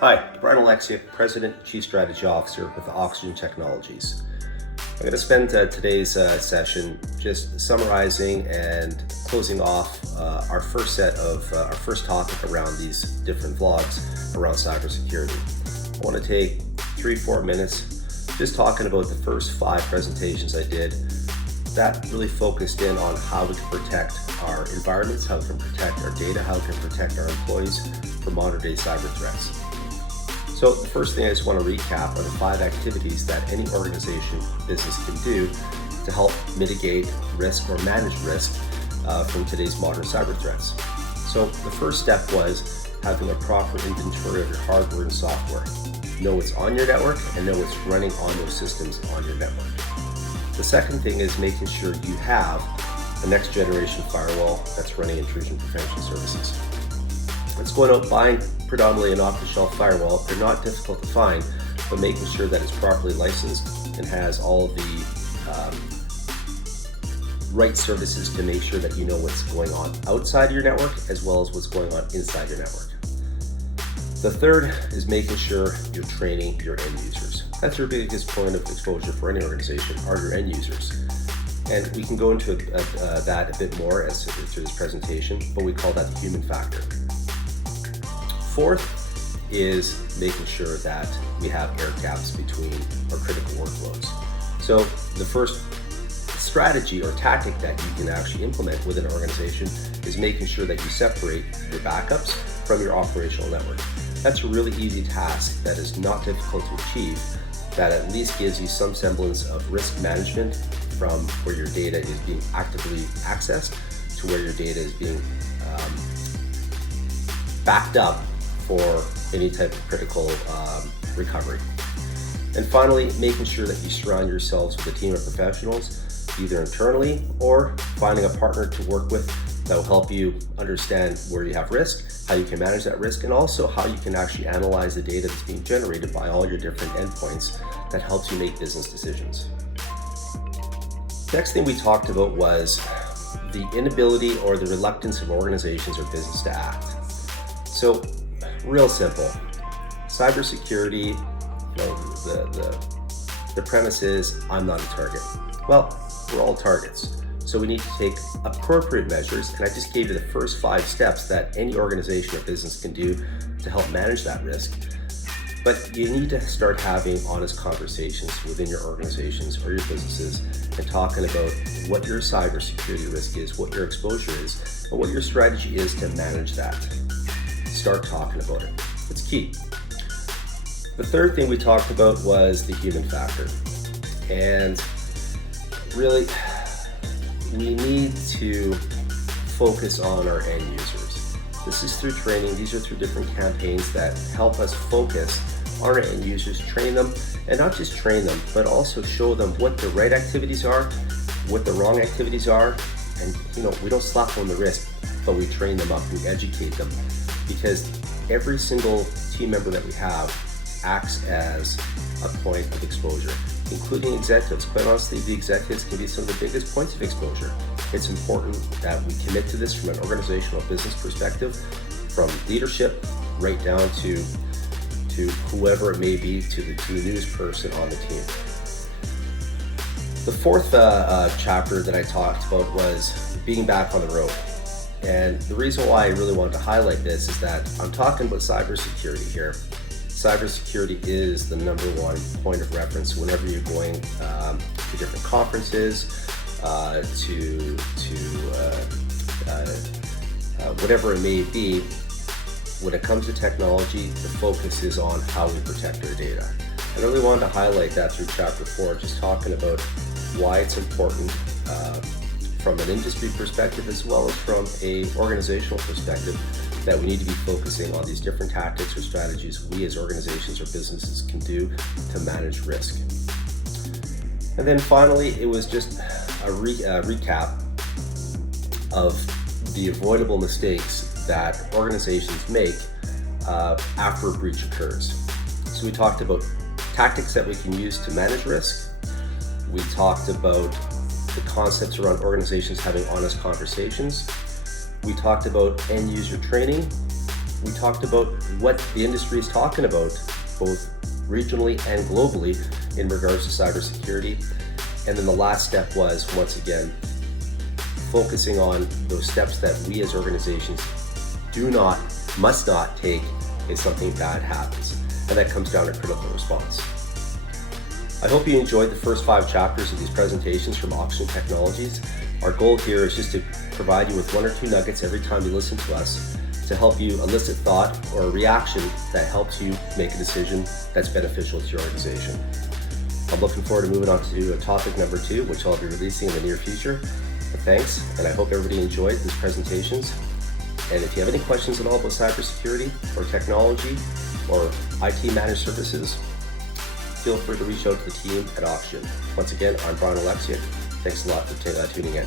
Hi, Brian Alexiak, President, Chief Strategy Officer with Oxygen Technologies. I'm going to spend today's session just summarizing and closing off our first topic around these different vlogs around cybersecurity. I want to take 3-4 minutes just talking about the first 5 presentations I did that really focused in on how we can protect our environments, how we can protect our data, how we can protect our employees from modern day cyber threats. So the first thing I just want to recap are the 5 activities that any organization business can do to help mitigate risk or manage risk from today's modern cyber threats. So the first step was having a proper inventory of your hardware and software. Know what's on your network and know what's running on those systems on your network. The second thing is making sure you have a next generation firewall that's running intrusion prevention services. It's going out buying predominantly an off-the-shelf firewall. They're not difficult to find, but making sure that it's properly licensed and has all the right services to make sure that you know what's going on outside your network as well as what's going on inside your network. The third is making sure you're training your end users. That's your biggest point of exposure for any organization, are your end users. And we can go into that a bit more through this presentation, but we call that the human factor. Fourth is making sure that we have air gaps between our critical workloads. So the first strategy or tactic that you can actually implement within an organization is making sure that you separate your backups from your operational network. That's a really easy task that is not difficult to achieve, that at least gives you some semblance of risk management from where your data is being actively accessed to where your data is being backed up for any type of critical recovery. And finally, making sure that you surround yourselves with a team of professionals, either internally or finding a partner to work with that will help you understand where you have risk, how you can manage that risk, and also how you can actually analyze the data that's being generated by all your different endpoints that helps you make business decisions. Next thing we talked about was the inability or the reluctance of organizations or business to act. So, real simple. Cybersecurity, the premise is I'm not a target. Well, we're all targets. So we need to take appropriate measures, and I just gave you the first 5 steps that any organization or business can do to help manage that risk. But you need to start having honest conversations within your organizations or your businesses and talking about what your cybersecurity risk is, what your exposure is, and what your strategy is to manage that. Start talking about it. It's key. The third thing we talked about was the human factor. And really, we need to focus on our end users. This is through training. These are through different campaigns that help us focus on our end users, train them, and not just train them, but also show them what the right activities are, what the wrong activities are. And we don't slap them on the wrist, but we train them up, we educate them, because every single team member that we have acts as a point of exposure, including executives. Quite honestly, the executives can be some of the biggest points of exposure. It's important that we commit to this from an organizational business perspective, from leadership right down to whoever it may be, to the news person on the team. The fourth chapter that I talked about was being back on the road. And the reason why I really wanted to highlight this is that I'm talking about cybersecurity here. Cybersecurity is the number one point of reference whenever you're going to different conferences, to whatever it may be. When it comes to technology, the focus is on how we protect our data. I really wanted to highlight that through chapter 4, just talking about why it's important from an industry perspective as well as from a organizational perspective, that we need to be focusing on these different tactics or strategies we as organizations or businesses can do to manage risk. And then finally, it was just a recap of the avoidable mistakes that organizations make after a breach occurs. So we talked about tactics that we can use to manage risk. We talked about the concepts around organizations having honest conversations. We talked about end user training, We talked about what the industry is talking about, both regionally and globally, in regards to cybersecurity. And then the last step was, once again, focusing on those steps that we as organizations must not take if something bad happens. And that comes down to critical response. I hope you enjoyed the first 5 chapters of these presentations from Oxygen Technologies. Our goal here is just to provide you with 1 or 2 nuggets every time you listen to us to help you elicit thought or a reaction that helps you make a decision that's beneficial to your organization. I'm looking forward to moving on to topic number 2, which I'll be releasing in the near future. But thanks, and I hope everybody enjoyed these presentations. And if you have any questions at all about cybersecurity or technology or IT managed services, feel free to reach out to the team at Oxygen. Once again, I'm Brian Alexiak. Thanks a lot for tuning in.